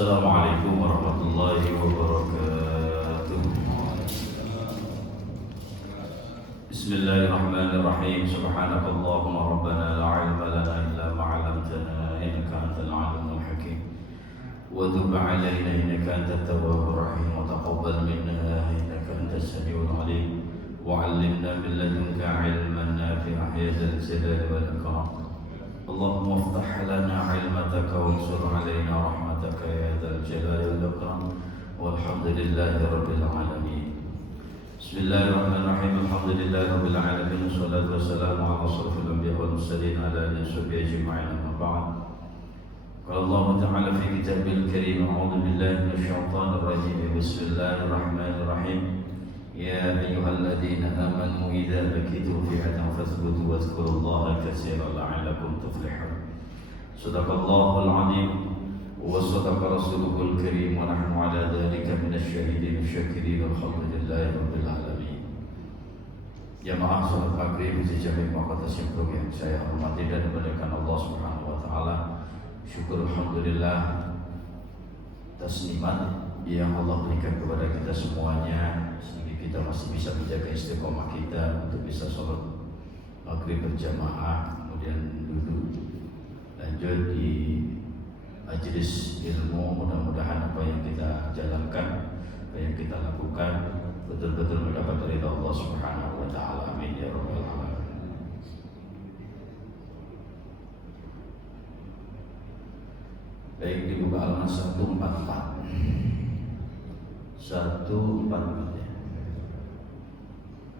Assalamualaikum warahmatullahi wabarakatuh. Bismillahirrahmanirrahim. Subhanakallahumma rabbana la ilma lana illa ma 'allamtana innaka antal 'alimul hakim. Wa tub 'alaina innaka antat tawwabur rahim wa taqabbal minna innaka antas samiul 'alim. Wa 'allimna min ladunka 'ilman nafi'an ya dzal jalali wal ikram. Allahumma iftah lana 'ilmataka wansur 'alaina rahmataka ya dzal jalali wal ikram. Walhamdulillahi rabbil alamin. Bismillahirrahmanirrahim. Alhamdulillahi rabbil alamin. Wassalatu wassalamu ala asyrafil anbiya'i wal mursalin ala alihi washabbihi ajma'in. Amma ba'd. Qala Allah ta'ala fi kitabil karim, a'udzu billahi minasy syaithanir rajim. Bismillahirrahmanirrahim. Ya ayyuhalladzina amanu idza laqitum fi'atan fathbutu wadhkurullaha katsiran la'allakum tuflihun. Shadaqallahul 'azim wa shadaqa rasuluhul karim wa nahnu 'ala dzalika minasy syahidin syakirin alhamdulillahi rabbil alamin. Jamaah salat maghrib sejak waktu syukur yang saya hormati dan muliakan Allah Subhanahu wa taala. Syukur alhamdulillah atas nikmat yang Allah berikan kepada kita semuanya, sehingga kita masih bisa menjaga istiqomah kita untuk bisa sholat maghrib berjamaah, kemudian duduk lanjut di majelis ilmu. Mudah-mudahan apa yang kita jalankan, apa yang kita lakukan betul-betul mendapat ridha Allah Subhanahu wa taala. Amin ya rabbal alamin. Baik, dibuka halaman 144. 144 ya.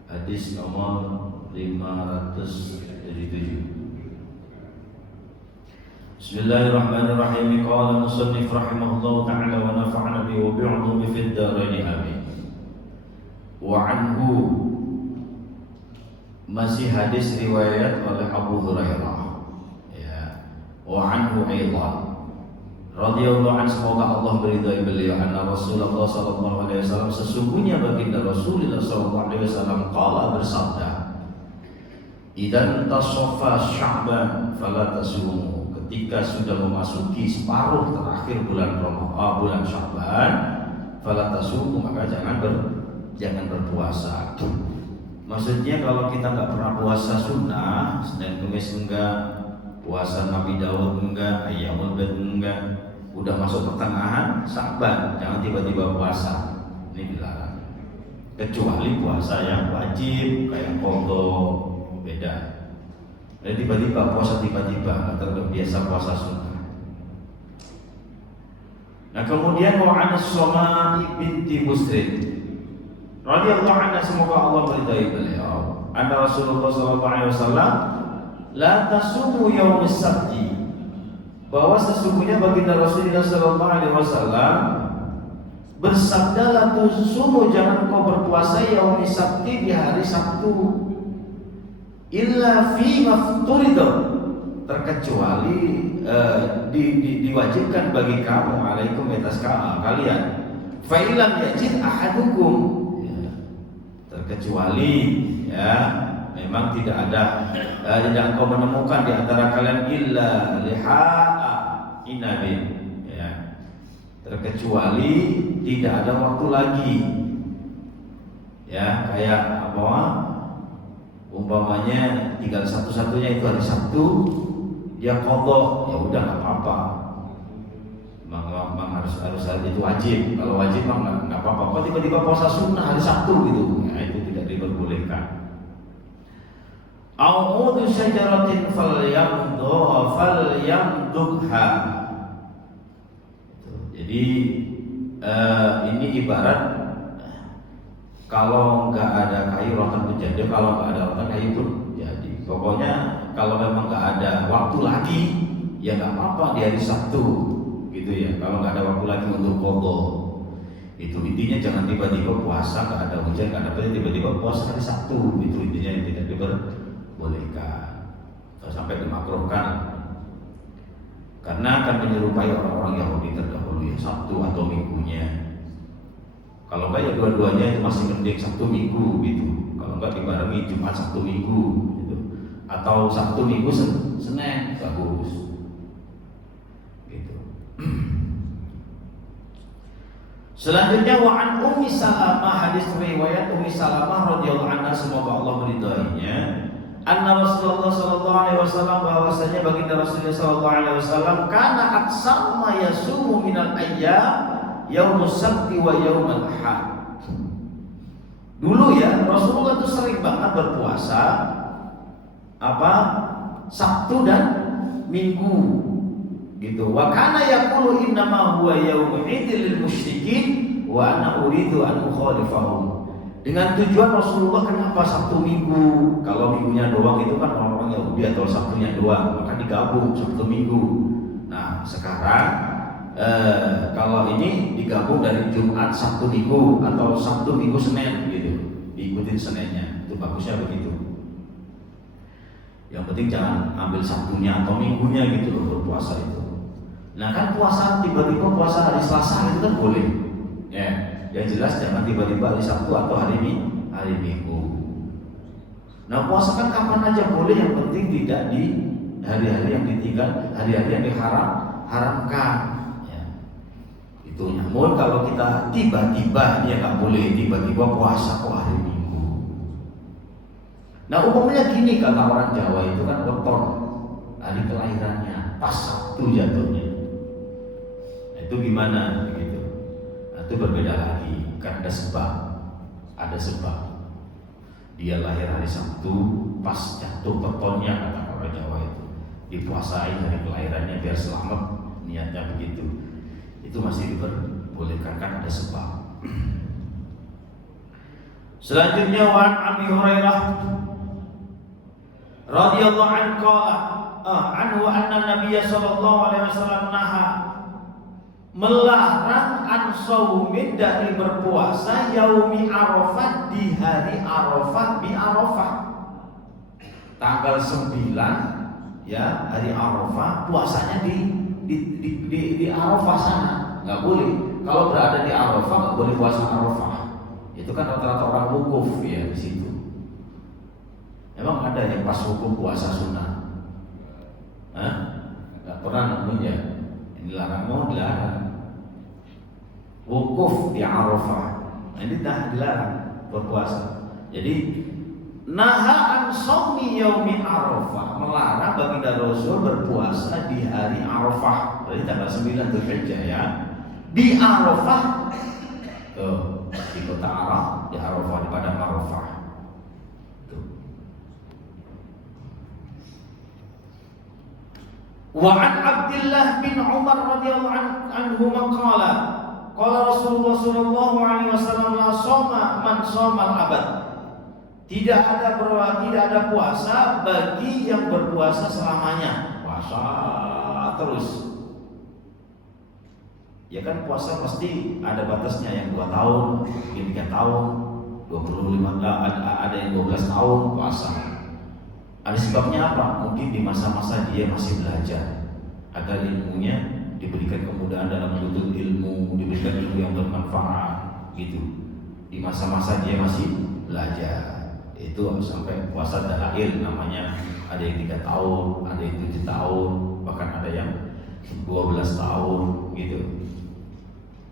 Hadis nomor 577. Bismillahirrahmanirrahim. Qala musannif rahimahullahu ta'ala wa nafa'ana bi wa bi'udhu fid darain amin. Wa anhu, masih hadis riwayat oleh Abu Hurairah ya. Wa anhu aidan radhiyallahu anhu, semoga Allah meridai beliau, anna Rasulullah sallallahu alaihi wasallam, sesungguhnya baginda Rasulullah sallallahu alaihi wasallam qala, bersabda, idan tasaffa Sya'ban fala tasumu, ketika sudah memasuki separuh terakhir bulan bulan Sya'ban, fala tasumu, maka jangan berpuasa. Maksudnya kalau kita nggak pernah puasa sunnah, Senin Kamis enggak, puasa Nabi Daud enggak, Ayyamul Bid enggak, udah masuk pertengahan Sya'ban jangan tiba-tiba puasa, ini dilarang. Kecuali puasa yang wajib kayak qadha, beda. Dan tiba-tiba puasa, tiba-tiba nggak terbiasa puasa sunnah. Nah kemudian wa an Somah binti Muslim radhiyallahu anha, semoga Allah meridai beliau, anna Rasulullah sallallahu alaihi wasallam la tasumu yaumis sabti, bahwa sesungguhnya baginda Rasulullah sallallahu alaihi wasallam bersabda, la tusumu, jangan kau berpuasa yaumis sabti, di hari Sabtu, illa fi mafturida, terkecuali diwajibkan bagi kamu, alaikum atas kalian, fa illam yajid ahadukum, terkecuali ya memang tidak ada, tidak kau menemukan di antara kalian illa liha'a inabin ya, terkecuali tidak ada waktu lagi ya, kayak apa umpamanya tinggal satu-satunya itu hari Sabtu, dia qadha, ya udah nggak apa-apa, memang harus hari itu wajib. Kalau wajib mah nggak apa-apa. Kok tiba-tiba puasa sunnah hari Sabtu gitu, nah itu tidak diperbolehkan. A'udzu syajaratin falyamdugha. Jadi ini ibarat kalau nggak ada kayu rotan pun jadi, kalau nggak ada rotan kayu pun jadi. Pokoknya kalau memang nggak ada waktu lagi ya nggak apa-apa di hari Sabtu gitu ya. Kalau nggak ada waktu lagi untuk qadha, itu intinya jangan tiba-tiba puasa nggak ada hujan, nggak ada apa, tiba-tiba puasa hari Sabtu, itu intinya yang tidak diperbolehkan atau sampai dimakruhkan, karena akan menyerupai orang-orang Yahudi terdahulu ya, Sabtu atau minggunya. Kalau enggak ya dua-duanya itu masih mending Sabtu Minggu gitu. Kalau enggak dibarengi Jumat Sabtu Minggu gitu. Atau Sabtu Minggu Senin bagus. Gitu. Selanjutnya wa an Ummi Salamah, hadis riwayat Ummi Salamah radhiyallahu anha, semoga Allah meridainya, anna Rasulullah sallallahu alaihi wasallam, bahwasanya baginda Rasulullah sallallahu alaihi wasallam kana aksar ma yasumu minal ayyam yaumus sabti wa yaumul ahad. Dulu ya Rasulullah itu sering banget berpuasa apa? Sabtu dan Minggu gitu. Wa kana yaqulu innama huwa yaumul idil lil musyrikin wa ana uridu an ukhalifahum. Dengan tujuan Rasulullah kenapa Sabtu Minggu? Kalau minggunya doang itu kan orang-orang Yahudi atau Sabtunya doang, maka digabung Sabtu Minggu. Nah sekarang kalau ini digabung dari Jumat Sabtu Minggu atau Sabtu Minggu Senin gitu, diikutin Seninnya, itu bagusnya begitu. Yang penting jangan ambil Sabtunya atau Minggunya gitu loh berpuasa itu. Nah kan puasa tiba-tiba puasa hari Selasa itu kan boleh, ya. Yang jelas jangan tiba-tiba hari Sabtu atau hari Minggu. Nah puasa kan kapan aja boleh, yang penting tidak di hari-hari yang ditinggal, hari-hari yang diharamkan. Ya. Itu namun kalau kita tiba-tiba ya nggak boleh tiba-tiba puasa kok hari Minggu. Nah umumnya gini kata orang Jawa itu kan weton hari kelahirannya pas Sabtu jatuhnya. Itu gimana gitu? Nah, itu berbeda lagi, kan ada sebab. Dia lahir hari Sabtu, pas jatuh petonnya kata orang Jawa itu, dipuasain hari kelahirannya biar selamat, niatnya begitu. Itu masih diperbolehkan, kan ada sebab. Selanjutnya wan Abi Hurairah radhiyallahu anhu anna Nabiy sallallahu alaihi wasallam naha, melarang ansaumin dari berpuasa yaumi Arafah, di hari Arafah, bi Arafah tanggal 9 ya hari Arafah, puasanya di Arafah sana nggak boleh. Kalau berada di Arafah nggak boleh puasa Arafah. Itu kan rata-rata orang wukuf ya di situ. Emang ada yang pas wukuf puasa sunnah? Nggak pernah nemunya. Dilarang, mau dilarang wukuf di Arafah, ini tak dilarang berpuasa. Jadi naha an shaumi yaumi Arafah, melarang baginda Rasul berpuasa di hari Arafah, dari tanggal 9 Dzulhijjah ya, di Arafah, di kota Araf, di Arafah, di padang Arafah. Wa an Abdullah bin Umar radhiyallahu anhu qala qala Rasulullah sallallahu alaihi wasallam la shoma man shoma al-abad. Tidak ada puasa bagi yang berpuasa selamanya. Puasa terus. Ya kan puasa pasti ada batasnya, yang 2 tahun, mungkin 3 tahun, 25 ada yang 12 tahun puasa. Ada sebabnya apa? Mungkin di masa-masa dia masih belajar agar ilmunya diberikan kemudahan dalam menuntut ilmu, diberikan ilmu yang bermanfaat gitu. Di masa-masa dia masih belajar, itu sampai puasa dalail namanya. Ada yang 3 tahun, ada yang 7 tahun, bahkan ada yang 12 tahun gitu.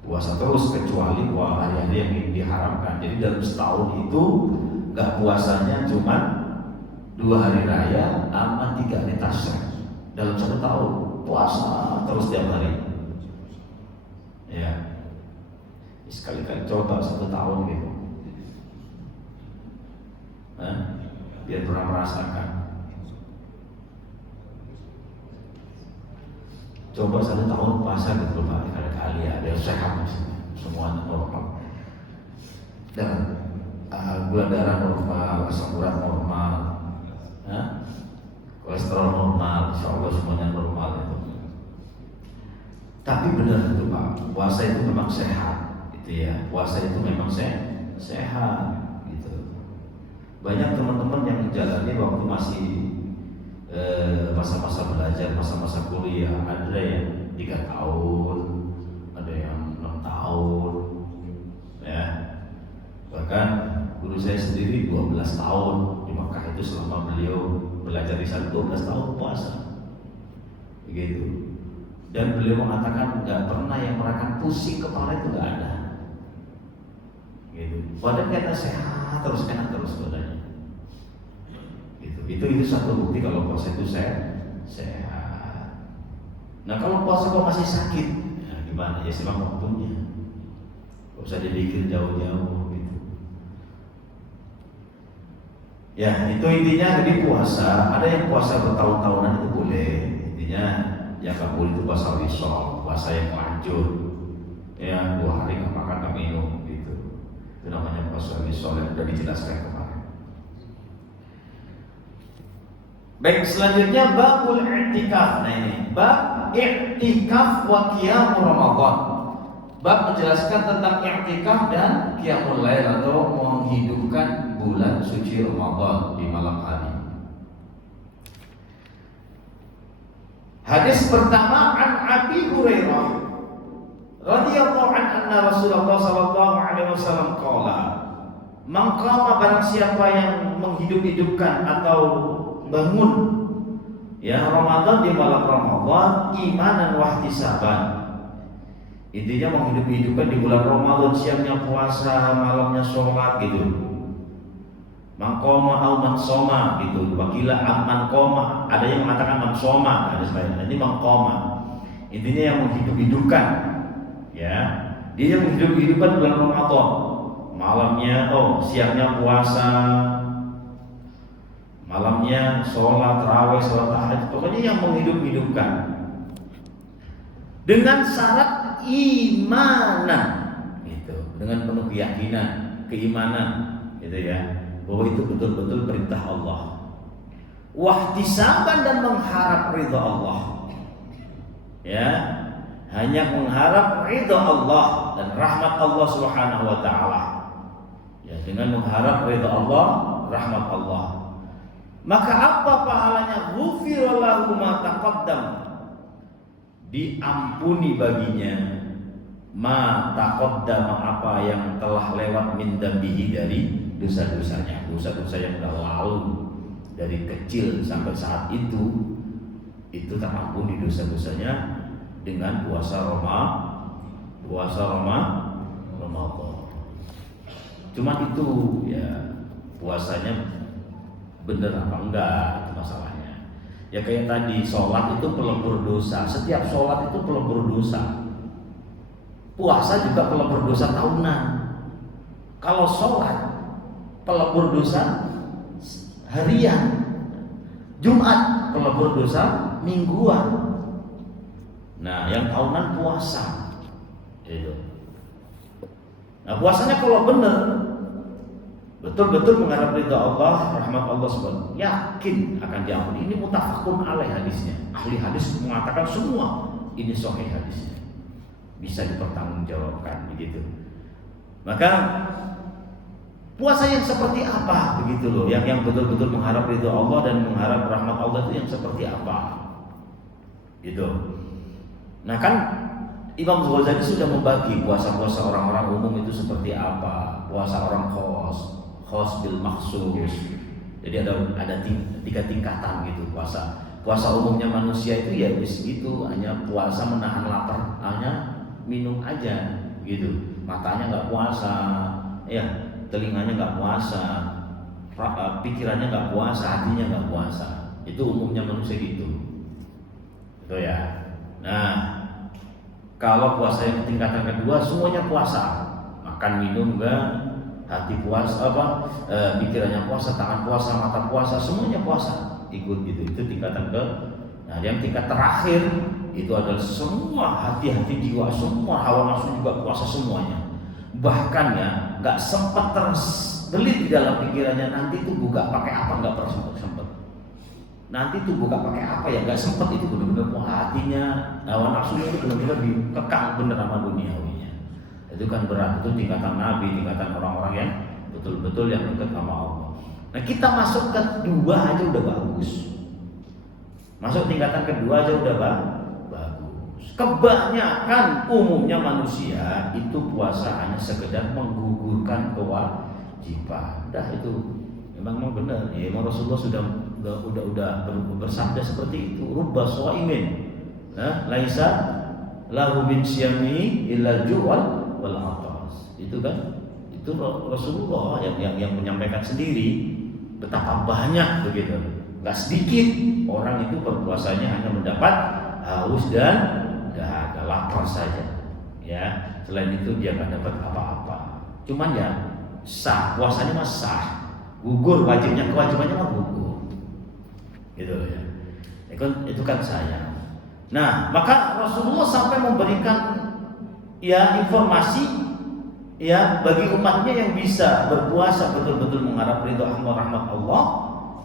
Puasa terus kecuali hari-hari yang diharamkan. Jadi dalam setahun itu nggak puasanya cuma 2 hari raya sama 3 hari tasyrik. Dalam 1 tahun puasa terus tiap hari. Ya, sekali-kali coba 1 tahun gitu. Biar pernah merasakan. Coba 1 tahun puasa gitu Pak, kali-kali ya, biar sehat semuanya normal. Dan gula darah normal, asam urat normal. Kolesterol normal, insya Allah semuanya normal itu. Tapi benar itu Pak, puasa itu memang sehat, gitu ya. Puasa itu memang sehat, gitu. Banyak teman-teman yang menjalani waktu masih masa-masa belajar, masa-masa kuliah, ada yang 3 tahun, ada yang 6 tahun, ya. Bahkan guru saya sendiri 12 tahun di Makkah itu, selama beliau belajar di sana 12 tahun puasa, begitu. Dan beliau mengatakan nggak pernah yang merasakan pusing kepala, itu nggak ada. Gitu. Badan kita sehat terus, enak terus badannya. Gitu. Itu satu bukti kalau puasa itu sehat. Nah kalau puasa kok masih sakit, nah gimana? Ya simak waktunya. Gak usah dipikir jauh-jauh gitu. Ya itu intinya. Jadi puasa, ada yang puasa bertahun-tahunan itu boleh. Intinya yang gak boleh itu puasa wisol, puasa yang lanjut. Ya 2 hari gak makan gak minum gitu. Itu namanya puasa wisol yang sudah dijelaskan kemarin. Baik, selanjutnya babul i'tikaf. Nah ini bab i'tikaf wa qiyamul Ramadan. Bab menjelaskan tentang i'tikaf dan qiyamul lail atau menghidupkan bulan suci Ramadan di malam hari. Hadis pertama an Abi Hurairah radhiyallahu anhu anna Rasulullah sallallahu alaihi wasallam qala man qama, barang siapa yang menghidupkan atau bangun ya Ramadan di malam Ramadan imanan wa ihtisaban. Intinya menghidupkan di bulan Ramadan, siangnya puasa, malamnya sholat gitu. Mangkoma au mansoma gitu. Wakila amman koma, ada yang mengatakan mansoma, ada sebagainya. Ini mangkoma. Intinya yang menghidupkan ya. Dia yang menghidupkan bulan Ramadan. Malamnya siangnya puasa, malamnya sholat tarawih, sholat tahajud, pokoknya yang menghidupkan dengan syarat imanan, gitu, dengan penuh keyakinan, keimanan, gitu ya, bahwa itu betul-betul perintah Allah. Wahtisaban, dan mengharap ridha Allah, ya, hanya mengharap ridha Allah dan rahmat Allah Subhanahu Wa Taala, ya, dengan mengharap ridha Allah, rahmat Allah. Maka apa pahalanya? Ghufira lahu ma taqaddam, diampuni baginya ma taqaddama, apa yang telah lewat min dambihi, dari dosa-dosanya, dosa-dosa yang telah lalu dari kecil sampai saat itu terampuni dosa-dosanya dengan puasa Ramadan. Cuma itu ya, puasanya bener apa enggak, itu masalahnya. Ya kayak tadi, sholat itu pelebur dosa. Setiap sholat itu pelebur dosa. Puasa juga pelebur dosa tahunan. Kalau sholat pelebur dosa harian, Jumat pelebur dosa mingguan. Nah yang tahunan puasa itu. Nah puasanya kalau bener, betul-betul mengharap ridha Allah, rahmat Allah subhanahu, yakin akan diampuni. Ini mutafakun alaih hadisnya. Ahli hadis mengatakan semua ini sahih hadisnya, bisa dipertanggungjawabkan begitu. Maka puasa yang seperti apa begitu loh, yang betul-betul mengharap ridha Allah dan mengharap rahmat Allah itu yang seperti apa gitu. Nah kan Imam Ghazali sudah membagi puasa-puasa orang-orang umum itu seperti apa. Puasa orang khos bil maksus. Jadi ada 3 tingkatan gitu puasa. Puasa umumnya manusia itu ya wis gitu, hanya puasa menahan lapar, hanya minum aja gitu. Matanya nggak puasa, ya, telinganya nggak puasa, pikirannya nggak puasa, hatinya nggak puasa. Itu umumnya manusia gitu. Gitu ya. Nah, kalau puasa yang tingkatan kedua semuanya puasa, makan minum enggak, hati puasa pikirannya puasa, tangan puasa, mata puasa, semuanya puasa, ikut gitu. Itu tingkatan ke. Nah, yang tingkat terakhir itu adalah semua hati-hati jiwa, semua hawa nafsu juga puasa semuanya. Bahkan ya nggak sempat terbelit di dalam pikirannya, nanti itu buka pakai apa, nggak pernah sempat. Nanti itu buka pakai apa ya, nggak sempat. Itu benar-benar hatinya, hawa nafsunya itu benar-benar dikekang bener sama duniawinya. Itu kan berat. Itu tingkatan nabi, tingkatan orang-orang yang betul-betul yang dekat sama Allah. Nah kita masuk ke 2 aja udah bagus. Masuk tingkatan kedua aja udah bagus. Kebanyakan umumnya manusia itu puasa hanya sekedar menggugurkan kewajiban. Dah itu memang benar. Ya, memang Rasulullah sudah bersabda seperti itu. Rubba shaimin, laisa lahu min syami illa ju'al wal atas. Itu kan Itu Rasulullah yang menyampaikan sendiri betapa banyak begitu. Gak sedikit orang itu berpuasanya hanya mendapat haus dan dahaga, lapar saja. Ya, selain itu dia nggak dapat apa-apa. Cuman ya sah, puasanya mah sah. Gugur kewajibannya mah gugur. Gitu ya. Itu kan sayang. Nah, maka Rasulullah sampai memberikan ya informasi ya bagi umatnya yang bisa berpuasa betul-betul mengharap ridho rahmat Allah,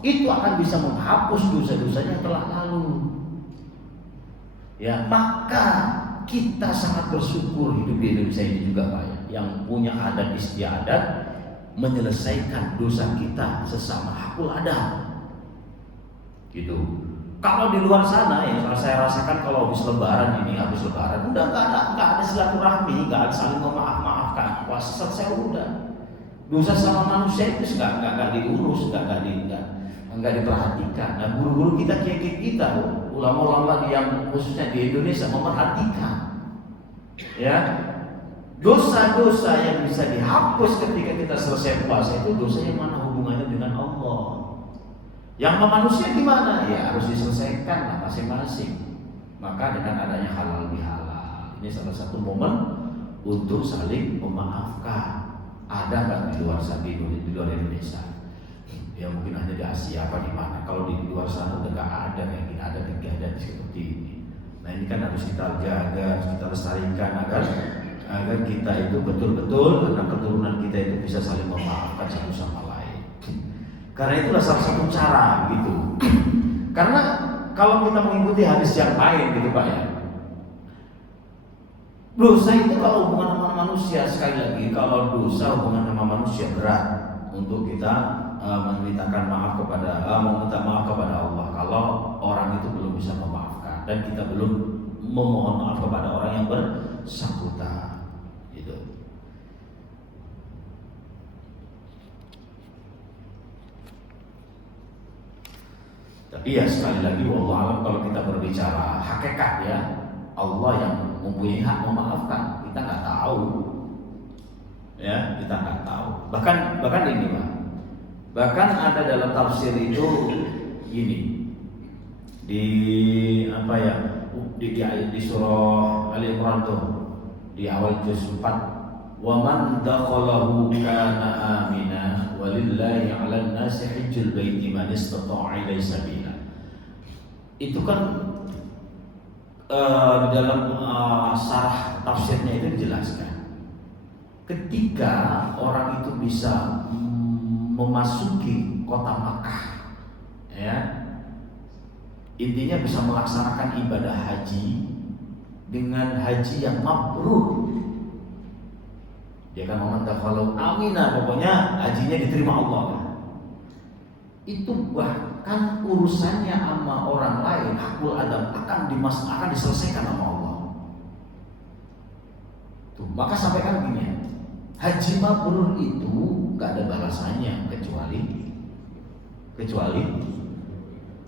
itu akan bisa menghapus dosa-dosanya yang telah lalu. Ya, maka kita sangat bersyukur hidup di Indonesia ini juga Pak ya, yang punya adat istiadat menyelesaikan dosa kita sesama hakul adat. Gitu. Kalau di luar sana yang saya rasakan kalau habis lebaran udah nggak ada silaturahmi, nggak ada saling memaafkan. Puasa selesai udah. Dosa sama manusia itu nggak diurus, nggak diperhatikan. Nah, guru-guru kita, kiai kita, ulama-ulama yang khususnya di Indonesia memerhatikan. Ya, dosa-dosa yang bisa dihapus ketika kita selesai puasa itu dosa yang mana hubungannya dengan Allah. Yang sama manusia gimana? Ya harus diselesaikan lah masing-masing. Maka dengan adanya halal bihalal, ini salah satu momen untuk saling memaafkan. Ada nggak di luar sana, di luar Indonesia? Ya mungkin hanya di Asia apa di mana. Kalau di luar sana udah nggak ada yang ada kegiatan seperti ini. Nah ini kan harus kita jaga, harus kita lestarikan agar kita itu betul-betul anak keturunan kita itu bisa saling memaafkan satu sama lain. Karena itulah salah satu cara gitu. Karena kalau kita mengikuti hadis yang lain gitu Pak ya, dosa itu kalau hubungan sama manusia, sekali lagi kalau dosa hubungan sama manusia berat untuk kita meminta maaf kepada Allah kalau orang itu belum bisa memaafkan dan kita belum memohon maaf kepada orang yang bersangkutan gitu. Tapi ya sekali lagi wallahu alam, kalau kita berbicara hakikat ya, Allah yang mempunyai hak memaafkan, kita nggak tahu. Ya, kita nggak tahu. Bahkan ini Pak. Bahkan ada dalam tafsir itu gini. Di apa ya? Di surah Ali Imran tuh di awal juz 4, wa man dakhalahu kana amina walillahi 'alan nasi hajjul baiti man istata'a ilaihi sabila. Itu kan di dalam syarah tafsirnya itu dijelaskan, ketika orang itu bisa memasuki kota Makkah, ya, intinya bisa melaksanakan ibadah haji dengan haji yang mabrur. Dia kan meminta kalau aminah, pokoknya hajinya diterima Allah. Itu bahkan urusannya sama orang lain, hakul adam akan diselesaikan sama Allah. Tuh, maka sampaikan gini ya, haji mabrur itu gak ada balasannya kecuali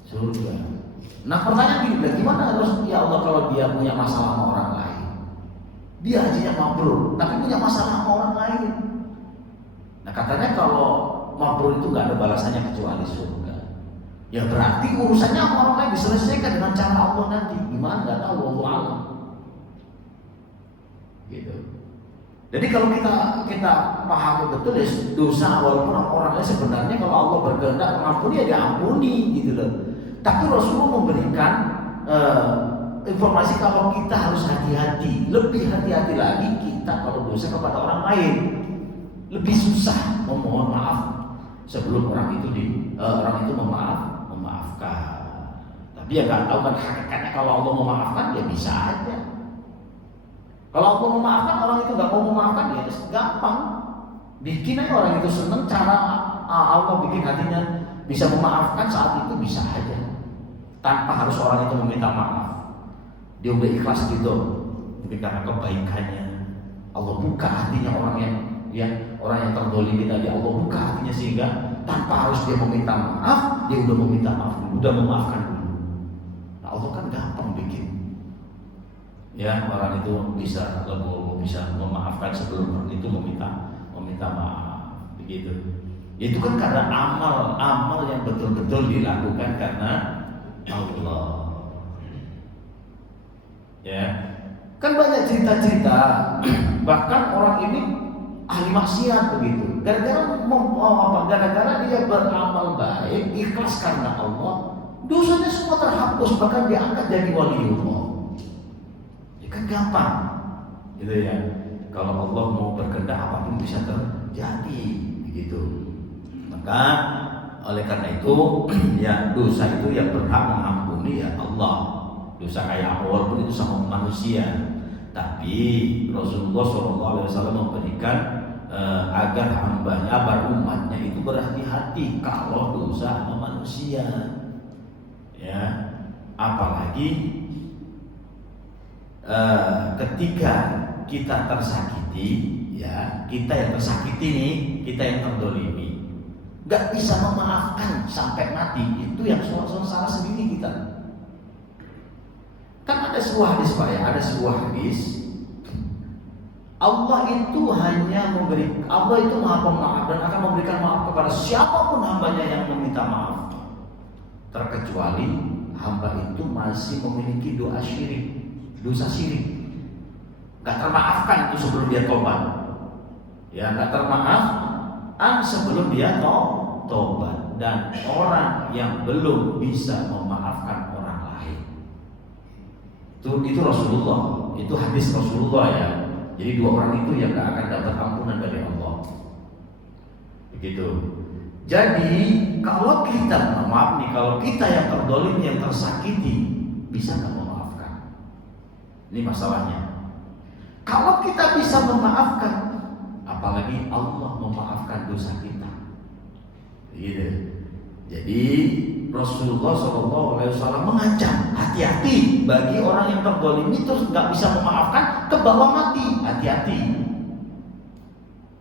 surga. Nah pertanyaan gini, gimana harus ya Allah kalau dia punya masalah sama orang lain? Dia hajinya mabrur, tapi punya masalah sama orang lain. Nah katanya kalau mabrur itu gak ada balasannya kecuali surga. Ya berarti urusannya sama orang lain diselesaikan dengan cara Allah nanti. Gimana? Gak tahu, wallahu a'lam. Gitu. Jadi kalau kita pahami betul ya, dosa walaupun orang lain sebenarnya kalau Allah berkehendak mengampuni ya diampuni gitu loh. Tapi Rasulullah memberikan informasi kalau kita harus hati-hati, lebih hati-hati lagi kita kalau dosa kepada orang lain, lebih susah memohon maaf sebelum orang itu memaafkan. Tapi ya nggak tahu kan hakikatnya, kalau Allah memaafkan ya bisa aja. Kalau Allah memaafkan, orang itu nggak mau memaafkan ya gampang. Bikin aja orang itu seneng, cara Allah bikin hatinya bisa memaafkan saat itu bisa aja, tanpa harus orang itu meminta maaf. Dia udah ikhlas gitu, mungkin karena kebaikannya Allah buka hatinya orang yang terdolimi tadi. Allah buka hatinya sehingga tanpa harus dia meminta maaf, dia udah meminta maaf dulu, udah memaafkan dulu. Nah Allah kan gampang bikin. Ya orang itu bisa memaafkan sebelum itu meminta meminta maaf, begitu. Itu kan karena amal yang betul-betul dilakukan karena Allah. Ya, kan banyak cerita-cerita, bahkan orang ini ahli maksiat begitu. Gara-gara dia beramal baik, ikhlas karena Allah, dosanya semua terhapus, bahkan diangkat jadi waliullah. Ya kan gampang, gitu ya. Kalau Allah mau berkehendak apapun bisa terjadi, begitu. Maka oleh karena itu ya dosa itu yang berhak mengampuni ya Allah. Dosa kayak apa walaupun itu sama manusia. Tapi Rasulullah SAW memberikan agar hambanya, agar umatnya itu berhati-hati kalau dosa sama manusia. Ya, apalagi ketika kita tersakiti, ya kita yang tersakiti nih, kita yang terdolimi, gak bisa memaafkan sampai mati, itu yang salah sendiri kita. Kan ada sebuah hadis Pak ya, ada sebuah hadis Allah itu maha pemaaf dan akan memberikan maaf kepada siapapun hambanya yang meminta maaf, terkecuali hamba itu masih memiliki dosa syirik, gak termaafkan itu sebelum dia tobat, ya gak termaafkan sebelum dia tobat, dan orang yang belum bisa memaafkan orang lain itu Rasulullah, itu hadis Rasulullah ya. Jadi dua orang itu yang gak akan dapat ampunan dari Allah, begitu. Jadi kalau kita maaf nih, kalau kita yang terdolim, yang tersakiti, bisa gak memaafkan? Ini masalahnya. Kalau kita bisa memaafkan, apalagi Allah memaafkan dosa kita, gitu. Jadi Rasulullah SAW mengancam, hati-hati bagi orang yang terzalimi terus nggak bisa memaafkan, ke bawah mati, hati-hati.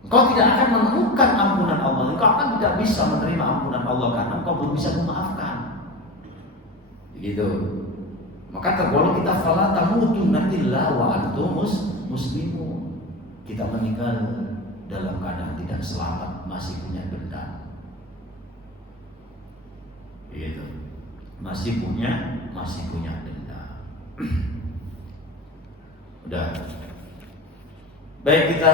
Engkau tidak akan menemukan ampunan Allah, engkau akan tidak bisa menerima ampunan Allah karena engkau belum bisa memaafkan. Begitu. Maka tergolong kita fala tamutunna illa wa antum muslimun. Kita meninggal dalam keadaan tidak selamat, masih punya dendam. Gitu. Masih punya dendam. Udah. Baik, kita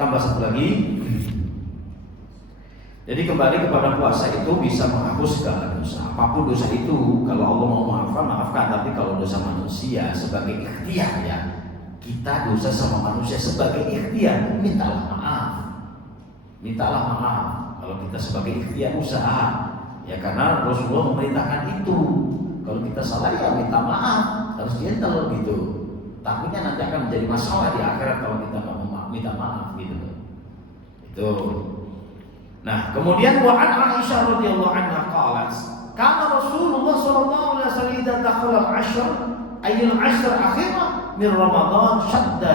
tambah satu lagi. Jadi kembali kepada puasa itu bisa menghapus segala dosa. Apapun dosa itu, kalau Allah mau maafkan. Tapi kalau dosa manusia sebagai ikhtiar ya, kita dosa sama manusia sebagai ikhtiar, mintalah maaf. Kalau kita sebagai ikhtiar usaha, ya karena Rasulullah memerintahkan itu. Kalau kita salah ya minta maaf, harus gentle gitu. Takutnya nanti akan menjadi masalah di akhirat kalau kita nggak minta maaf gitu. Itu. Nah, kemudian wa an Aisyah radhiyallahu anha qalat, kana Rasulullah sallallahu alaihi wasallam idza dakhala al-ashr ayyul ashr akhirah min Ramadan shadda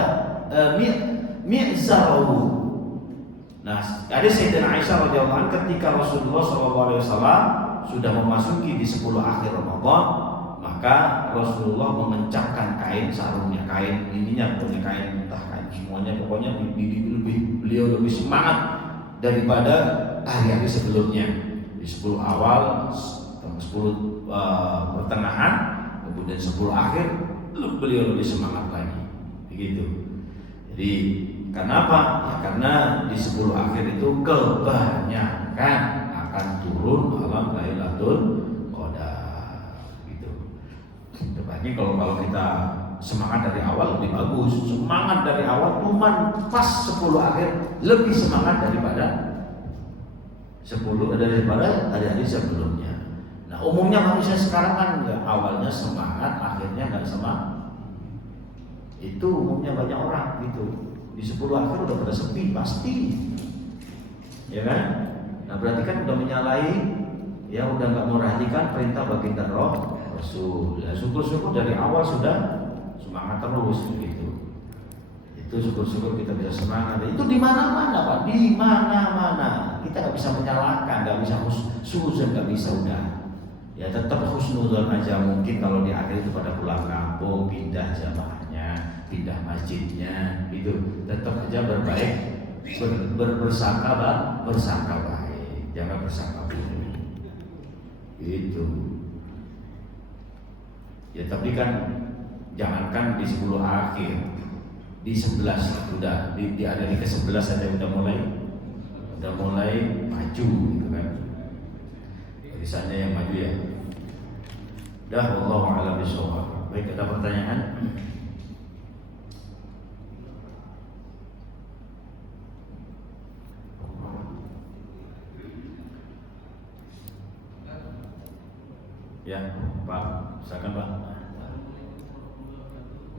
mi'zarahu. Nah, ada Sayyidina Aisyah radhiyallahu anha ketika Rasulullah SAW sudah memasuki di 10 akhir Ramadan, maka Rasulullah mengencangkan kain sarungnya, kain ininya, punya kain, entah kain semuanya, pokoknya beliau lebih semangat daripada hari-hari sebelumnya. Di 10 awal, 10 pertengahan, kemudian 10 akhir, beliau lebih semangat lagi, begitu. Jadi kenapa? Ya karena di 10 akhir itu kebanyakan akan turun malam Lailatul Qadar, gitu. Tepatnya kalau kita semangat dari awal lebih bagus. Semangat dari awal cuman pas 10 akhir lebih semangat daripada hari-hari sebelumnya. Nah, umumnya manusia sekarang kan awalnya semangat, akhirnya nggak semangat. Itu umumnya banyak orang gitu. Di 10 akhir udah pada sepi pasti, ya kan? Nah berarti kan udah menyalahi, ya udah nggak memperhatikan perintah baginda Rasul. Ya syukur-syukur dari awal sudah semangat terus begitu. Itu syukur-syukur kita bisa semangat. Itu di mana-mana Pak, di mana-mana. Kita nggak bisa menyalahkan, nggak bisa suzon, nggak bisa udah. Ya tetap husnuzon aja, mungkin kalau di akhir itu pada pulang kampung, pindah jamaahnya, pindah masjidnya, itu tetap aja berbaik bersangka baik, jangan bersangka buruk. Itu. Ya tapi kan jangankan di 10 akhir, di 11 udah di hari ke-11 saja udah mulai maju gitu kan. Tulisannya yang maju ya. Dah wallahu a'lam bishawab. Baik, ada pertanyaan? Ya, Pak, silakan Pak.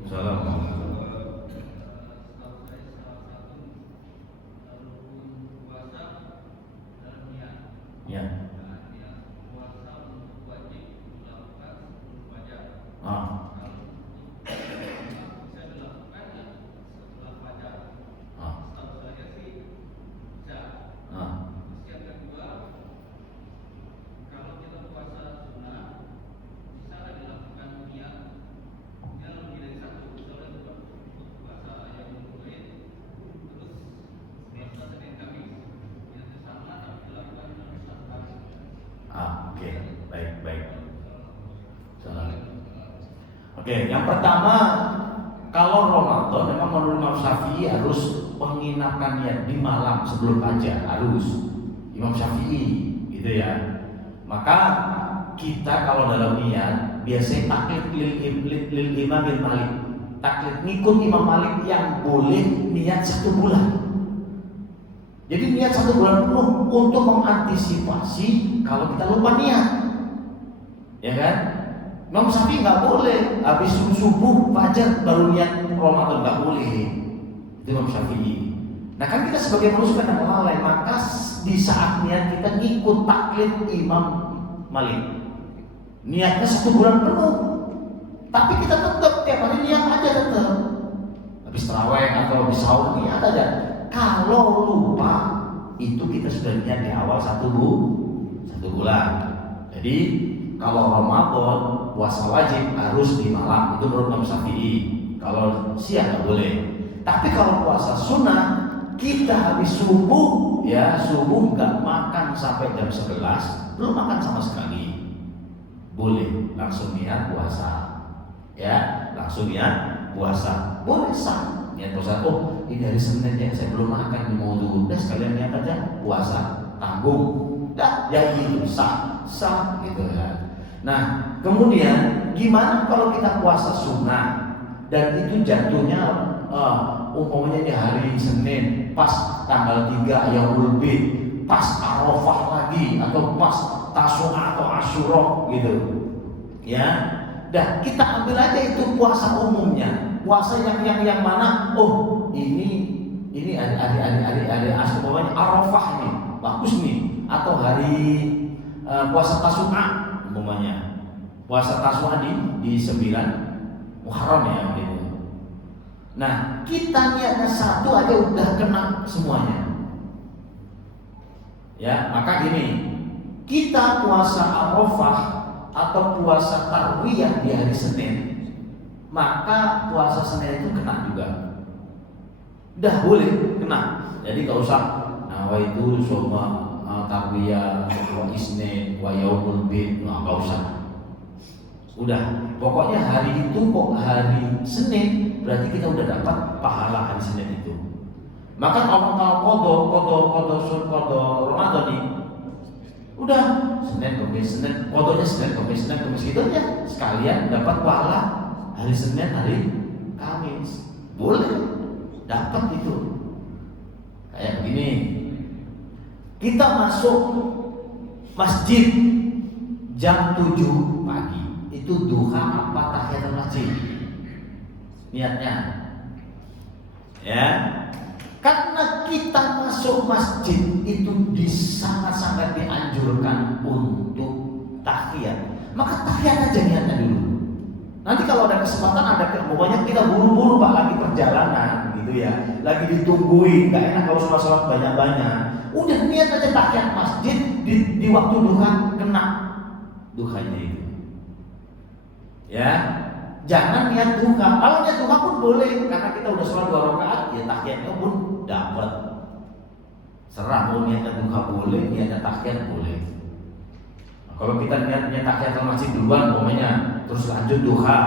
Assalamualaikum. Ya. Ah. Oke, baik. Oke, yang pertama, kalau Ramadan memang menurut Imam Syafi'i harus menginapkan niat di malam sebelum fajar, harus Imam Syafi'i, gitu ya. Maka kita kalau dalam niat biasanya taklid lil Imam bin Malik, taklid ngikut Imam Malik yang boleh niat 1 bulan. Jadi niat 1 bulan penuh untuk mengantisipasi kalau kita lupa niat, ya kan? Imam Syafi'i nggak boleh habis subuh fajar baru niat Ramadan, nggak boleh. Itu Imam Syafi'i. Nah kan kita sebagai manusia kan lalai, maka di saat niat kita ngikut taklid Imam Malik. Niatnya 1 bulan penuh, tapi kita tetap tiap hari niat aja tetap. Habis tarawih atau habis sahur niat aja. Kalau lupa itu kita sudah niat di awal 1 bulan. Jadi kalau Ramadan puasa wajib harus di malam, itu menurut Imam Syafi'i. Kalau siang nggak boleh. Tapi kalau puasa sunnah kita habis subuh, ya subuh nggak makan sampai jam 11, belum makan sama sekali, boleh langsung niat puasa, ya langsung niat puasa, boleh sah niat puasa. Oh ini hari Senin ya, saya belum makan, mau dulu, udah sekalian niat aja puasa, tanggung, dah ya gitu sah gitu ya. Nah kemudian gimana kalau kita puasa sunnah dan itu jatuhnya umpamanya di hari Senin pas tanggal 3 Yaumul Bid, pas Arafah lagi atau pas Tasu'a atau Asyura gitu ya. Dan kita ambil aja itu puasa umumnya, puasa yang mana, oh ini hari umpamanya Arafah nih bagus nih, atau hari puasa Tasu'a umpamanya, puasa Tasu'a di 9 Muharram ya gitu. Nah kita niatnya 1 aja udah kena semuanya. Ya maka gini, kita puasa Arafah atau puasa Tarwiyah di hari Senin, maka puasa Senin itu kena juga. Udah boleh kena. Jadi gak usah nawaitu shoma Tarwiyah wa Isnin wa Yaumul Bid, gak usah. Udah, pokoknya hari itu kok hari Senin, berarti kita udah dapat pahala hari Senin itu. Maka kalau kodo Ramadan nih, udah Senin Kamis gitu aja, sekalian dapat pahala hari Senin hari Kamis, boleh dapat itu. Kayak begini, kita masuk masjid jam 7 pagi, itu duha apa tahiyatul masjid niatnya, ya. Karena kita masuk masjid itu sangat-sangat dianjurkan untuk tahiyat, maka tahiyat aja niatnya dulu. Nanti kalau ada kesempatan, ada pokoknya kita buru-buru Pak, lagi perjalanan gitu ya, lagi ditungguin, gak enak kalau sholat banyak-banyak, udah niat aja tahiyat masjid di waktu duha, kena duhanya itu, ya. Jangan niat duha. Kalau niat duha pun boleh, karena kita udah sholat 2 rakaat, ya tahiyatnya pun dapat Serah mau niatnya duha boleh, niatnya tahiyat boleh. Nah, kalau kita niatnya tahiyatul masjid duluan, pokoknya terus lanjut duha,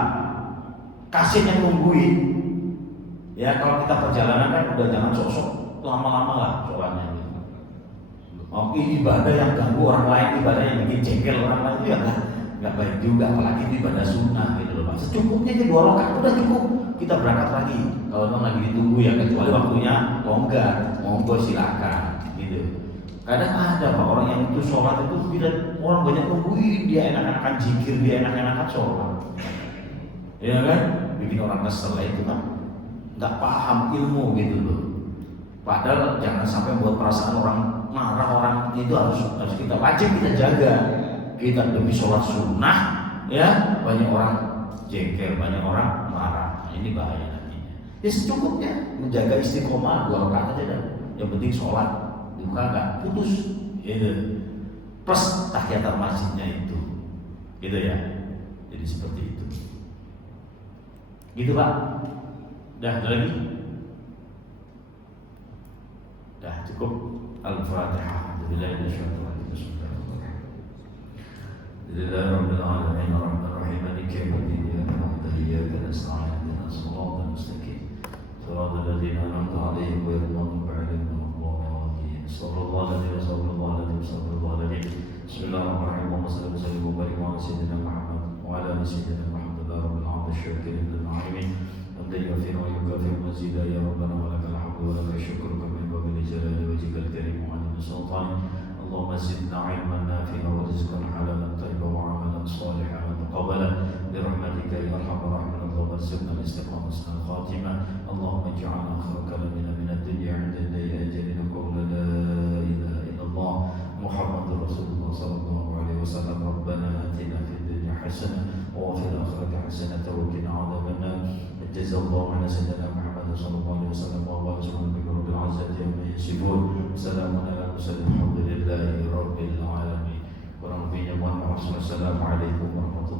kasih yang nungguin. Ya kalau kita perjalanan kan udah jangan sok-sok lama-lama lah soalnya. Oh, ini ibadah yang ganggu orang lain, ibadah yang bikin jengkel orang lain itu ya nggak baik juga, apalagi itu ibadah sunnah gitu loh Pak. Secukupnya aja 2 rakaat udah cukup. Kita berangkat lagi. Kalau memang lagi ditunggu ya, kecuali waktunya longgar, monggo silakan gitu. Kadang ada Pak orang yang itu sholat itu bila orang banyak nungguin, dia enak-enakan zikir, dia enak-enakan sholat. Ya kan? Bikin orang kesel itu kan nggak paham ilmu gitu loh. Padahal jangan sampai buat perasaan orang marah, orang itu harus kita wajib kita jaga. Kita demi sholat sunnah ya banyak orang jengkel, banyak orang marah. Nah, ini bahaya nantinya. Ya secukupnya menjaga istiqomah 2 rakaat aja dah. Yang penting sholat duha nggak putus gitu. Plus tahiyatul masjidnya itu gitu ya. Jadi seperti itu gitu Pak. Dah lagi dah cukup. Al-Fatihah. Alhamdulillah rabbil alamin arrahmanir rahim maliki yaumiddin iyyaka na'budu wa iyyaka nasta'in ihdinas siratal mustaqim siratal ladzina an'amta 'alaihim ghairil maghdubi 'alaihim waladdallin. Sallallahu alaihi wasallam. Bismillahirrahmanirrahim. Allahumma shalli wa sallim wa barik ala sayyidina Muhammad wa ala ali sayyidina Muhammad rabbil alamin syakirin lil alamin. Hamdan yaghfiru wa yukafiru mazida ya rabbana wa lakal hamdu wa lakal syukru kama yanbaghi li jalali wajhikal karim wa 'azimi sultanik. اللهم زدنا علما نافعا ورزقا حلالا طيبا وعملا صالحا متقبلا برحمتك يا ارحم الراحمين. اللهم ارزقنا الاستقامه حسن الخاتمه. اللهم اجعل اخر كلامنا من الدنيا عند الليل اجلنا قول لا اله الا الله محمد رسول الله صلى الله عليه وسلم. ربنا اتنا في الدنيا حسنه وفي الاخره حسنه وقنا عذاب النار. جزا الله عنا سيدنا محمد صلى الله عليه وسلم. والله سبحانه رب العزه عما يصفون. سلام على المرسلين الحمد لله رب العالمين. Kurang lebihnya mohon maaf. Wassalamualaikum warahmatullahi wabarakatuh.